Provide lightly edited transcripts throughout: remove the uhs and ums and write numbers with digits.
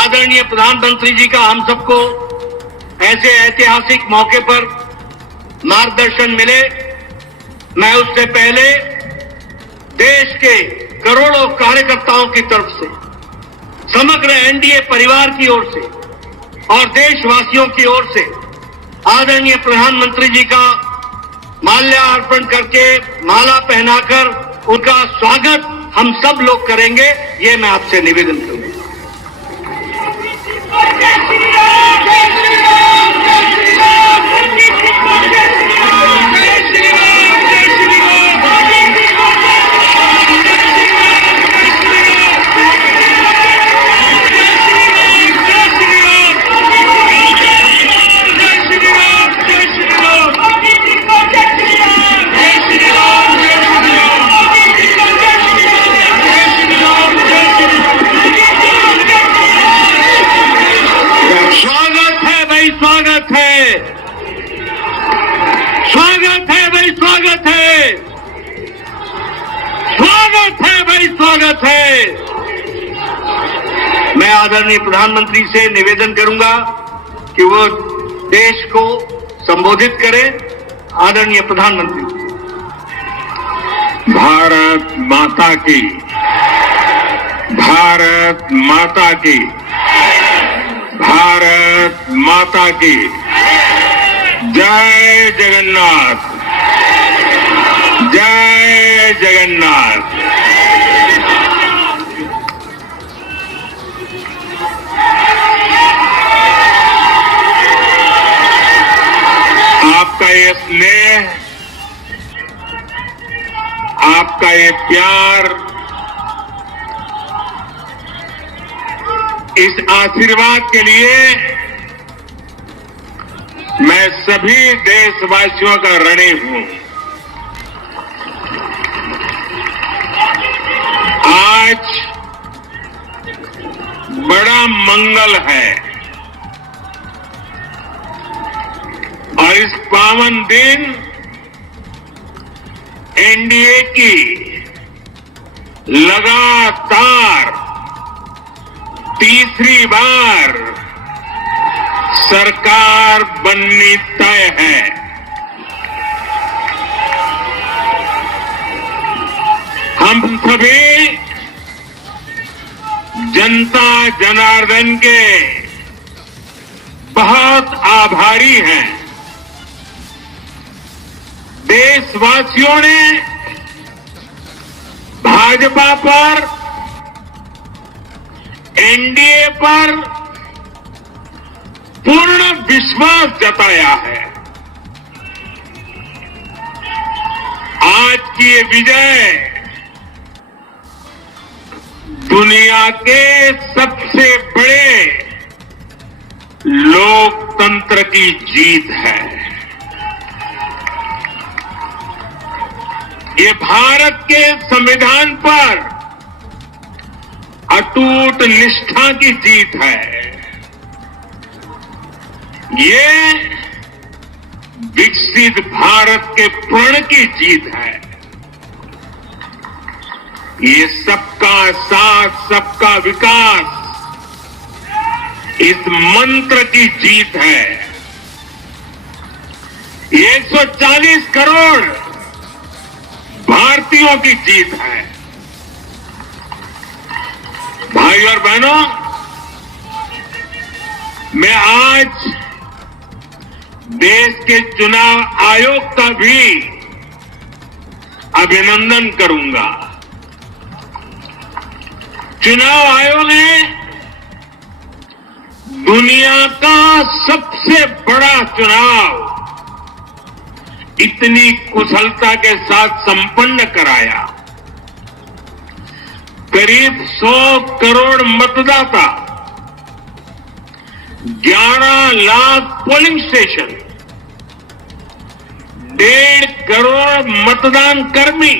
आदरणीय प्रधानमंत्री जी का हम सबको ऐसे ऐतिहासिक मौके पर मार्गदर्शन मिले, मैं उससे पहले देश के करोड़ों कार्यकर्ताओं की तरफ से, समग्र एनडीए परिवार की ओर से और देशवासियों की ओर से आदरणीय प्रधानमंत्री जी का माल्यार्पण करके, माला पहनाकर उनका स्वागत हम सब लोग करेंगे, ये मैं आपसे निवेदन करूंगा। स्वागत है। मैं आदरणीय प्रधानमंत्री से निवेदन करूंगा कि वो देश को संबोधित करें। आदरणीय प्रधानमंत्री। भारत माता की, भारत माता की, भारत माता की जय जगन्नाथ, जय जगन्नाथ। आपका ये स्नेह, आपका ये प्यार, इस आशीर्वाद के लिए मैं सभी देशवासियों का ऋणी हूं। आज बड़ा मंगल है और इस पावन दिन एनडीए की लगातार तीसरी बार सरकार बननी तय है। हम सभी जनता जनार्दन के बहुत आभारी हैं। देशवासियों ने भाजपा पर, एनडीए पर पूर्ण विश्वास जताया है। आज की ये विजय दुनिया के सबसे बड़े लोकतंत्र की जीत है। ये भारत के संविधान पर अटूट निष्ठा की जीत है। ये विकसित भारत के प्रण की जीत है। ये सबका साथ, सबका विकास, इस मंत्र की जीत है। ये 140 करोड़ भारतीयों की जीत है। भाई और बहनों, मैं आज देश के चुनाव आयोग का भी अभिनंदन करूंगा। चुनाव आयोग ने दुनिया का सबसे बड़ा चुनाव इतनी कुशलता के साथ संपन्न कराया। करीब 100 करोड़ मतदाता, 11 लाख पोलिंग स्टेशन, 1.5 करोड़ मतदान कर्मी,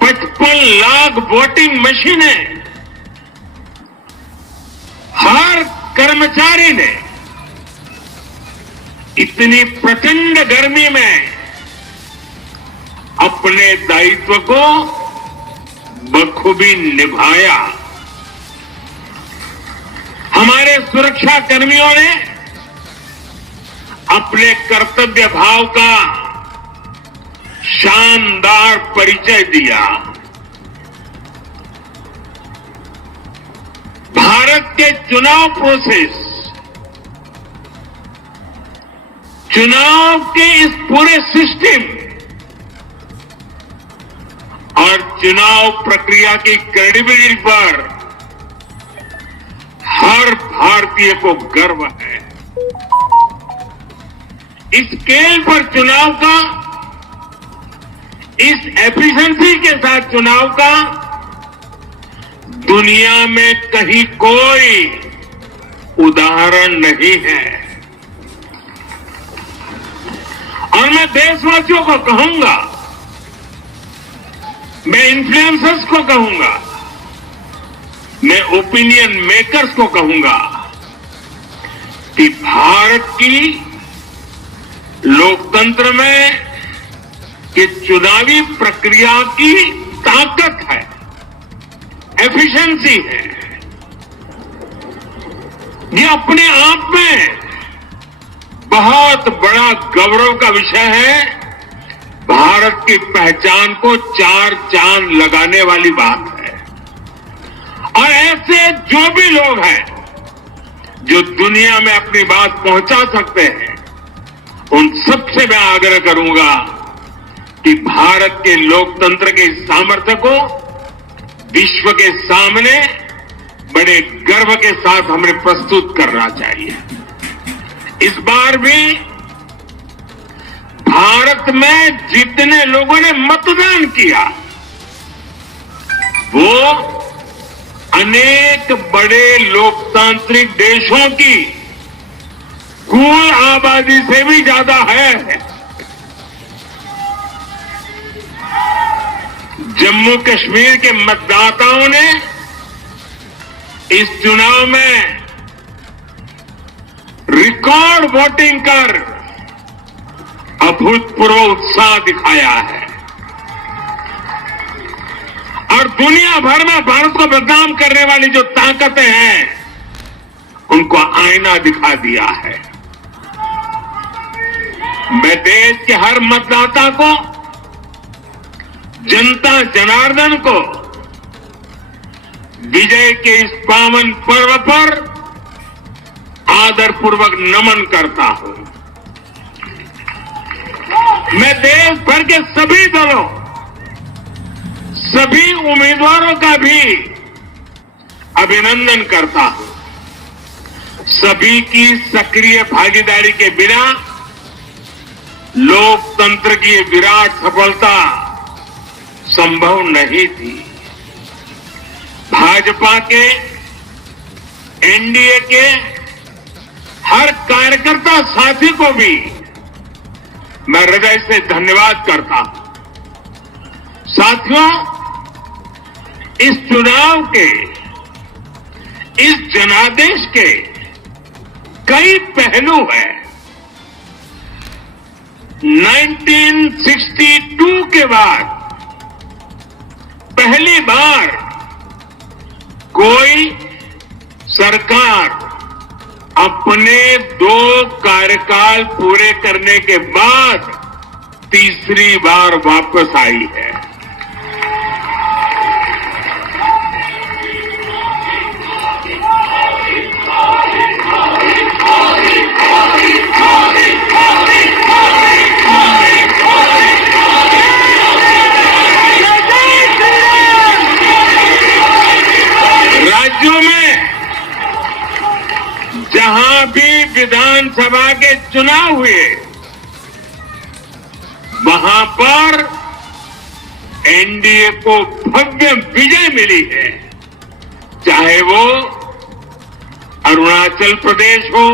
55 लाख वोटिंग मशीनें, हर कर्मचारी ने इतनी प्रचंड गर्मी में अपने दायित्व को बखूबी निभाया। हमारे सुरक्षा कर्मियों ने अपने कर्तव्य भाव का शानदार परिचय दिया। भारत के चुनाव प्रोसेस, चुनाव के इस पूरे सिस्टम और चुनाव प्रक्रिया की क्रेडिबिलिटी पर हर भारतीय को गर्व है। इस स्केल पर चुनाव का, इस एफिशिएंसी के साथ चुनाव का दुनिया में कहीं कोई उदाहरण नहीं है। और मैं देशवासियों को कहूंगा, मैं इन्फ्लुएंसर्स को कहूंगा, मैं ओपिनियन मेकर्स को कहूंगा कि भारत की लोकतंत्र में कि चुनावी प्रक्रिया की ताकत है, एफिशिएंसी है। ये अपने आप में बहुत बड़ा गौरव का विषय है। भारत की पहचान को चार चांद लगाने वाली बात है। और ऐसे जो भी लोग हैं जो दुनिया में अपनी बात पहुंचा सकते हैं, उन सबसे मैं आग्रह करूंगा कि भारत के लोकतंत्र के सामर्थ्य को विश्व के सामने बड़े गर्व के साथ हमें प्रस्तुत करना चाहिए। इस बार भी भारत में जितने लोगों ने मतदान किया, वो अनेक बड़े लोकतांत्रिक देशों की कुल आबादी से भी ज्यादा है। जम्मू कश्मीर के मतदाताओं ने इस चुनाव में रिकॉर्ड वोटिंग कर अभूतपूर्व उत्साह दिखाया है और दुनिया भर में भारत को बदनाम करने वाली जो ताकतें हैं, उनको आईना दिखा दिया है। मैं देश के हर मतदाता को, जनता जनार्दन को विजय के इस पावन पर्व पर आदरपूर्वक नमन करता हूं। मैं देश भर के सभी दलों, सभी उम्मीदवारों का भी अभिनंदन करता हूं। सभी की सक्रिय भागीदारी के बिना लोकतंत्र की ये विराट सफलता संभव नहीं थी। भाजपा के, एनडीए के हर कार्यकर्ता साथी को भी मैं हृदय से धन्यवाद करता हूं। साथियों, इस चुनाव के, इस जनादेश के कई पहलू हैं। 1962 के बाद पहली बार कोई सरकार अपने 2 कार्यकाल पूरे करने के बाद तीसरी बार वापस आई है। राज्यों में जहां भी विधानसभा के चुनाव हुए, वहां पर एनडीए को भव्य विजय मिली है। चाहे वो अरुणाचल प्रदेश हो,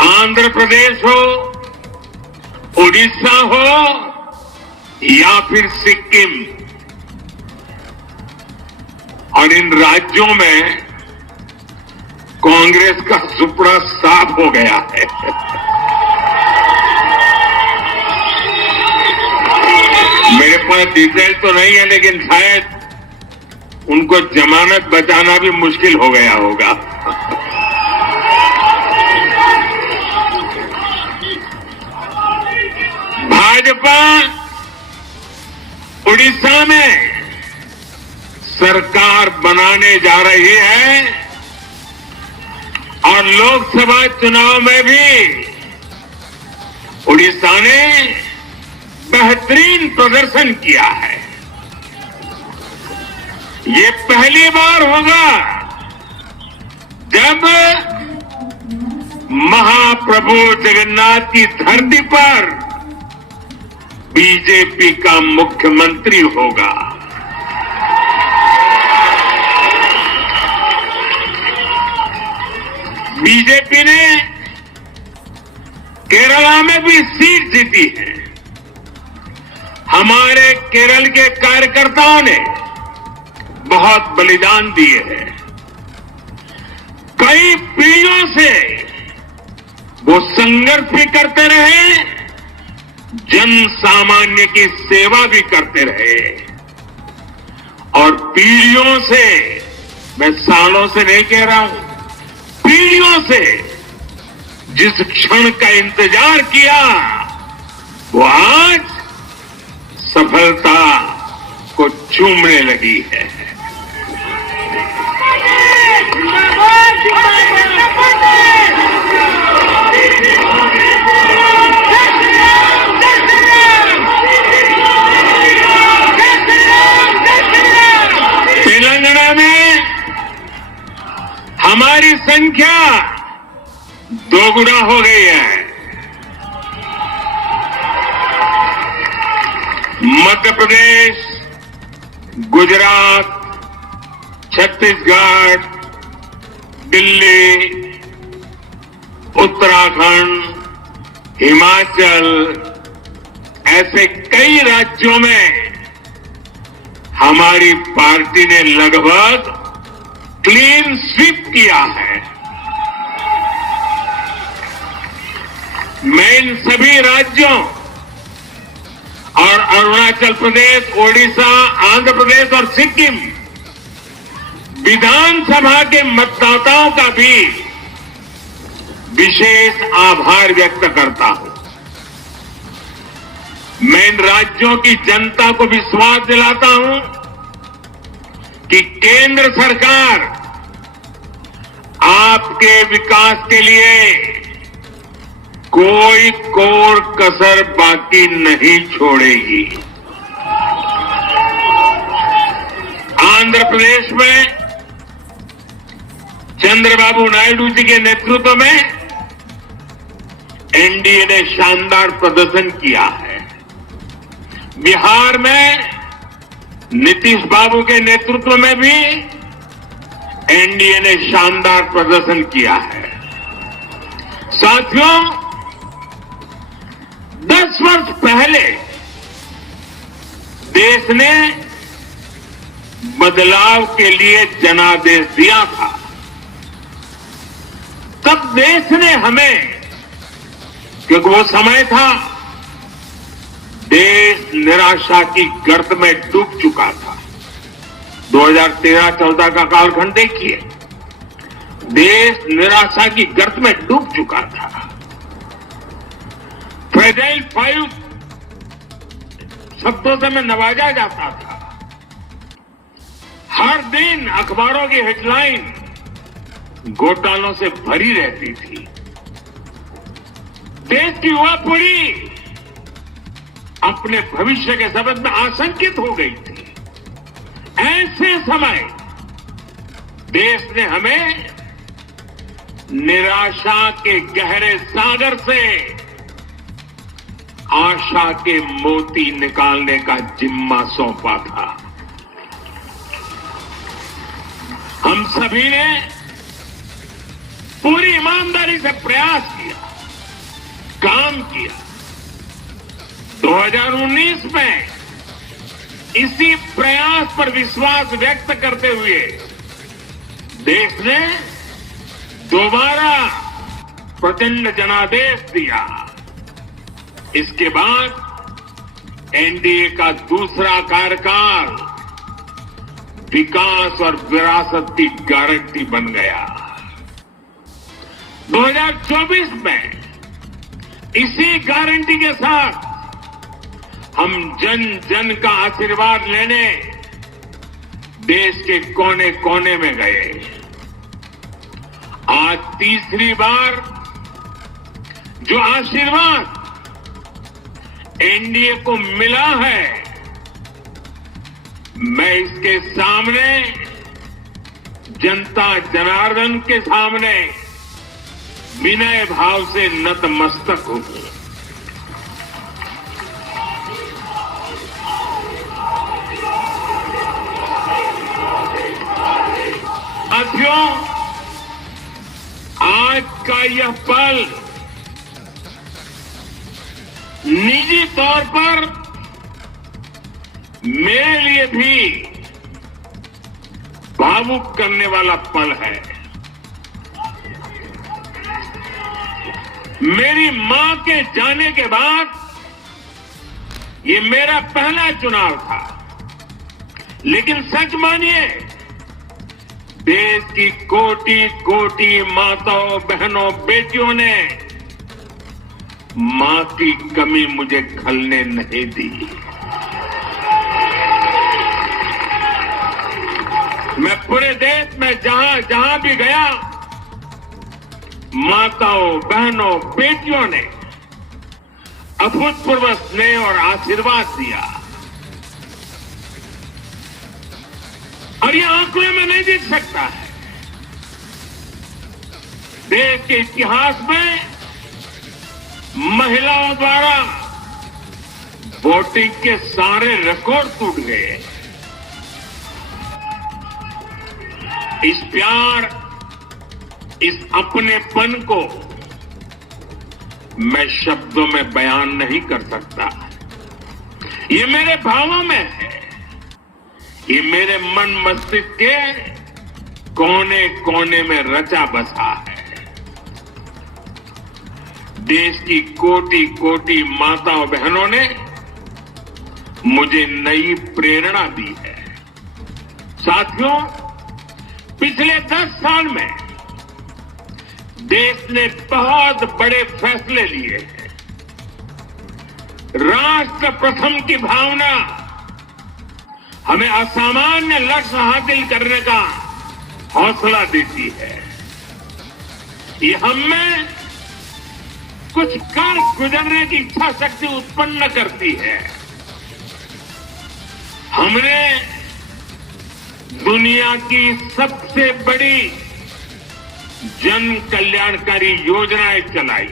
आंध्र प्रदेश हो, उड़ीसा हो या फिर सिक्किम। और इन राज्यों में कांग्रेस का सुपड़ा साफ हो गया है। मेरे पास डिटेल तो नहीं है, लेकिन शायद उनको जमानत बचाना भी मुश्किल हो गया होगा। भाजपा उड़ीसा में सरकार बनाने जा रही है और लोकसभा चुनाव में भी उड़ीसा ने बेहतरीन प्रदर्शन किया है। ये पहली बार होगा जब महाप्रभु जगन्नाथ की धरती पर बीजेपी का मुख्यमंत्री होगा। बीजेपी ने केरला में भी सीट जीती है। हमारे केरल के कार्यकर्ताओं ने बहुत बलिदान दिए हैं। कई पीढ़ियों से वो संघर्ष भी करते रहे, जन सामान्य की सेवा भी करते रहे और पीढ़ियों से, मैं सालों से नहीं कह रहा हूं, पीढ़ियों से जिस क्षण का इंतजार किया वो आज सफलता को चूमने लगी है। तेलंगाना में हमारी संख्या दोगुना हो गई है। मध्य प्रदेश, गुजरात, छत्तीसगढ़, दिल्ली, उत्तराखंड, हिमाचल, ऐसे कई राज्यों में हमारी पार्टी ने लगभग क्लीन स्वीप किया है। मैं इन सभी राज्यों और अरुणाचल प्रदेश, ओडिशा, आंध्र प्रदेश और सिक्किम विधानसभा के मतदाताओं का भी विशेष आभार व्यक्त करता हूं। मैं इन राज्यों की जनता को विश्वास दिलाता हूं कि केंद्र सरकार आपके विकास के लिए कोई कोर कसर बाकी नहीं छोड़ेगी। आंध्र प्रदेश में चंद्रबाबू नायडू जी के नेतृत्व में एनडीए ने शानदार प्रदर्शन किया है। बिहार में नीतीश बाबू के नेतृत्व में भी एनडीए ने शानदार प्रदर्शन किया है। साथियों, 10 वर्ष पहले देश ने बदलाव के लिए जनादेश दिया था। तब देश ने हमें, क्योंकि वो समय था देश निराशा की गर्त में डूब चुका था। 2013-14 का कालखंड देखिए, देश निराशा की गर्त में डूब चुका था। फ्रेजाइल 5 शब्दों से मैं नवाजा जाता था। हर दिन अखबारों की हेडलाइन घोटालों से भरी रहती थी। देश की युवा पीढ़ी अपने भविष्य के संबंध में आशंकित हो गई थी। ऐसे समय देश ने हमें निराशा के गहरे सागर से आशा के मोती निकालने का जिम्मा सौंपा था। हम सभी ने पूरी ईमानदारी से प्रयास किया, काम किया। 2019 में इसी प्रयास पर विश्वास व्यक्त करते हुए देश ने दोबारा प्रचंड जनादेश दिया। इसके बाद एनडीए का दूसरा कार्यकाल विकास और विरासत की गारंटी बन गया। 2024 में इसी गारंटी के साथ हम जन जन का आशीर्वाद लेने देश के कोने कोने में गए। आज तीसरी बार जो आशीर्वाद एनडीए को मिला है, मैं इसके सामने, जनता जनार्दन के सामने विनय भाव से नतमस्तक हूं। साथियों, आज का यह पल निजी तौर पर मेरे लिए भी भावुक करने वाला पल है। मेरी मां के जाने के बाद ये मेरा पहला चुनाव था, लेकिन सच मानिए, देश की कोटि कोटि माताओं, बहनों, बेटियों ने मां की कमी मुझे खलने नहीं दी। मैं पूरे देश में जहां जहां भी गया, माताओं, बहनों, बेटियों ने अभूतपूर्व स्नेह और आशीर्वाद दिया, और ये आंखों में नहीं दिख सकता है। देश के इतिहास में महिलाओं द्वारा वोटिंग के सारे रिकॉर्ड टूट गए। इस प्यार, इस अपनेपन को मैं शब्दों में बयान नहीं कर सकता। ये मेरे भावों में है, ये मेरे मन मस्तिष्क के कोने कोने में रचा बसा है। देश की कोटि कोटि माताओं बहनों ने मुझे नई प्रेरणा दी है। साथियों, पिछले 10 साल में देश ने बहुत बड़े फैसले लिए हैं। राष्ट्र प्रथम की भावना हमें असामान्य लक्ष्य हासिल करने का हौसला देती है। ये हमें कुछ कर गुजरने की इच्छा शक्ति उत्पन्न करती है। हमने दुनिया की सबसे बड़ी जन कल्याणकारी योजनाएं चलाई।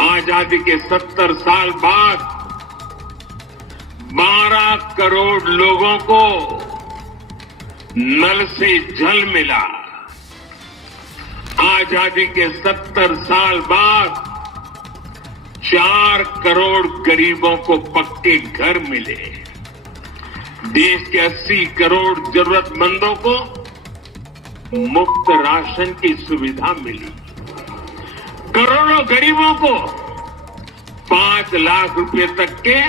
आजादी के 70 साल बाद 12 करोड़ लोगों को नल से जल मिला। आजादी के 70 साल बाद 4 करोड़ गरीबों को पक्के घर मिले। देश के 80 करोड़ जरूरतमंदों को मुफ्त राशन की सुविधा मिली। करोड़ों गरीबों को 5 लाख रुपए तक के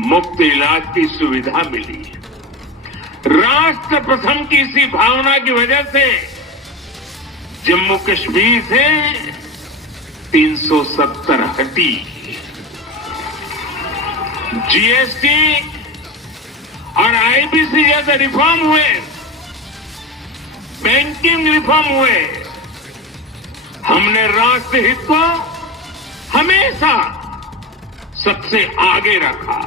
मुफ्त इलाज की सुविधा मिली। राष्ट्र प्रथम की इसी भावना की वजह से जम्मू कश्मीर से 370 हटी। जीएसटी और आईबीसी जैसे रिफॉर्म हुए, बैंकिंग रिफॉर्म हुए। हमने राष्ट्र हित को हमेशा सबसे आगे रखा।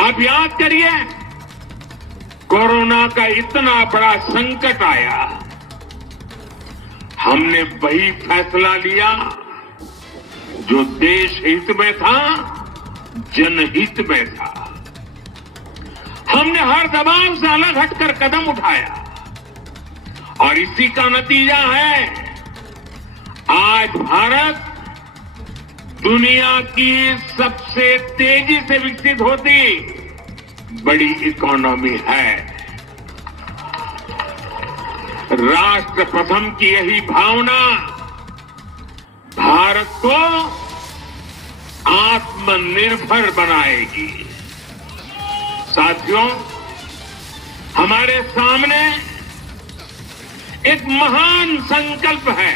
आप याद करिए, कोरोना का इतना बड़ा संकट आया, हमने वही फैसला लिया जो देश हित में था, जनहित में था। हमने हर दबाव से अलग हटकर कदम उठाया, और इसी का नतीजा है आज भारत दुनिया की सबसे तेजी से विकसित होती बड़ी इकोनॉमी है। राष्ट्र प्रथम की यही भावना भारत को आत्मनिर्भर बनाएगी। साथियों, हमारे सामने एक महान संकल्प है,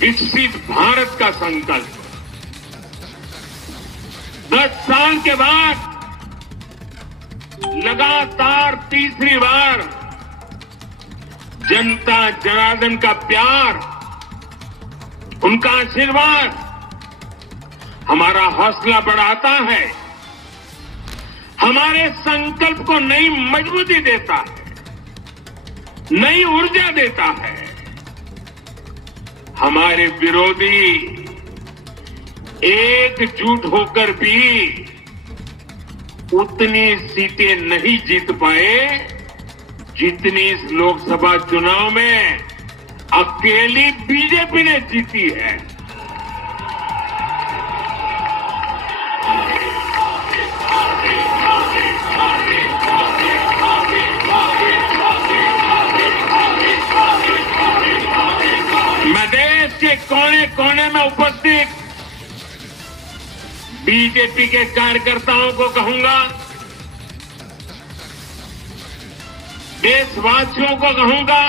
विकसित भारत का संकल्प। 10 साल के बाद लगातार तीसरी बार जनता जनार्दन का प्यार, उनका आशीर्वाद हमारा हौसला बढ़ाता है, हमारे संकल्प को नई मजबूती देता है, नई ऊर्जा देता है। हमारे विरोधी एकजुट होकर भी उतनी सीटें नहीं जीत पाए जितनी इस लोकसभा चुनाव में अकेली बीजेपी ने जीती है। मैं देश के कोने कोने में उपस्थित बीजेपी के कार्यकर्ताओं को कहूंगा, देशवासियों को कहूंगा,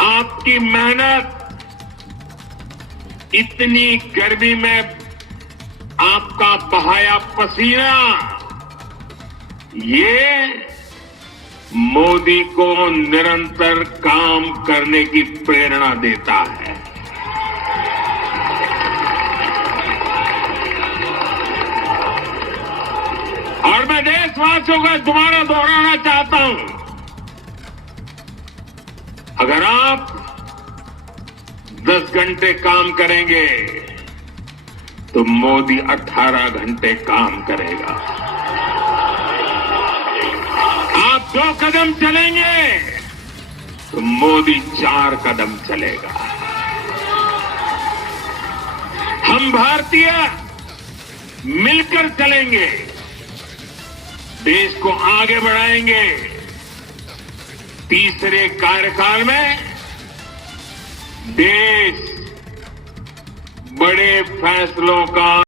आपकी मेहनत, इतनी गर्मी में आपका बहाया पसीना, ये मोदी को निरंतर काम करने की प्रेरणा देता है। और मैं देशवासियों को दोबारा दोहराना चाहता हूं, अगर आप 10 घंटे काम करेंगे तो मोदी 18 घंटे काम करेगा। आप 2 कदम चलेंगे तो मोदी 4 कदम चलेगा। हम भारतीय मिलकर चलेंगे, देश को आगे बढ़ाएंगे। तीसरे कार्यकाल में देश बड़े फैसलों का